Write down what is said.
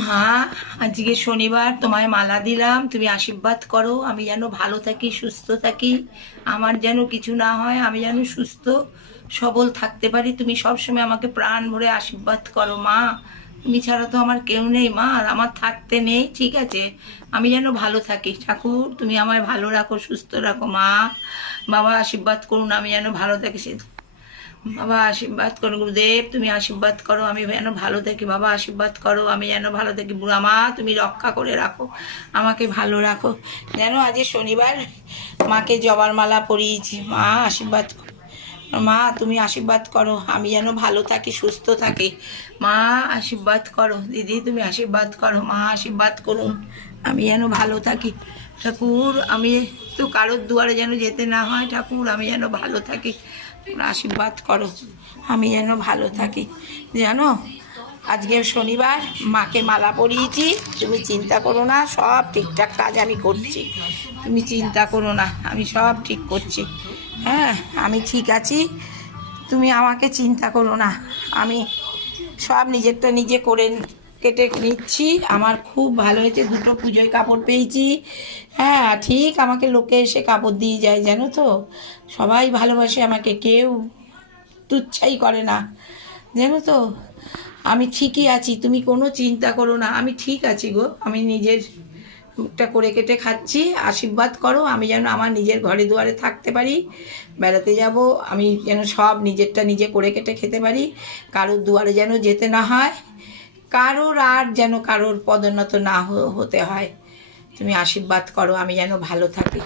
মা, আজকে শনিবার, তোমায় মালা দিলাম, তুমি আশীর্বাদ করো আমি যেন ভালো থাকি, সুস্থ থাকি, আমার যেন কিছু না হয়, আমি যেন সুস্থ সবল থাকতে পারি। তুমি সবসময় আমাকে প্রাণ ভরে আশীর্বাদ করো মা। তুমি ছাড়া তো আমার কেউ নেই মা, আর আমার থাকতে নেই, ঠিক আছে? আমি যেন ভালো থাকি ঠাকুর, তুমি আমায় ভালো রাখো, সুস্থ রাখো মা। বাবা আশীর্বাদ করুন আমি যেন ভালো থাকি। বাবা আশীর্বাদ করো গুরুদেব, তুমি আশীর্বাদ করো আমি যেন ভালো থাকি। বাবা আশীর্বাদ করো আমি যেন ভালো থাকি। বুড়া মা তুমি রক্ষা করে রাখো, আমাকে ভালো রাখো। যেন আজ শনিবার মাকে জবার মালা পরিয়েছি। মা আশীর্বাদ করো, মা তুমি আশীর্বাদ করো আমি যেন ভালো থাকি, সুস্থ থাকি। মা আশীর্বাদ করো, দিদি তুমি আশীর্বাদ করো, মা আশীর্বাদ করুন আমি যেন ভালো থাকি ঠাকুর। আমি তো কারোর দুয়ারে যেন যেতে না হয় ঠাকুর, আমি যেন ভালো থাকি। তোমরা আশীর্বাদ করো আমি যেন ভালো থাকি। জানো আজকে শনিবার, মাকে মালা পরিয়েছি, তুমি চিন্তা করো না, সব ঠিকঠাক কাজ আমি করছি। তুমি চিন্তা করো না, আমি সব ঠিক করছি। হ্যাঁ, আমি ঠিক আছি, তুমি আমাকে চিন্তা করো না। আমি সব নিজেরটা নিজে করে কেটে নিচ্ছি। আমার খুব ভালো হয়েছে, দুটো পুজোয় কাপড় পেয়েছি। হ্যাঁ ঠিক, আমাকে লোকে এসে কাপড় দিয়ে যায় জানো তো, সবাই ভালোবাসে আমাকে, কেউ তুচ্ছাই করে না জানো তো। আমি ঠিকই আছি, তুমি কোনো চিন্তা করো না, আমি ঠিক আছি গো। আমি নিজের মুখটা করে কেটে খাচ্ছি। আশীর্বাদ করো আমি যেন আমার নিজের ঘরে দুয়ারে থাকতে পারি, বেড়াতে যাব, আমি যেন সব নিজেরটা নিজে করে কেটে খেতে পারি, কারোর দুয়ারে যেন যেতে না হয়, কারোর আর যেন কারোর পদোন্নত না হতে হয়। তুমি আশীর্বাদ করো আমি যেন ভালো থাকি।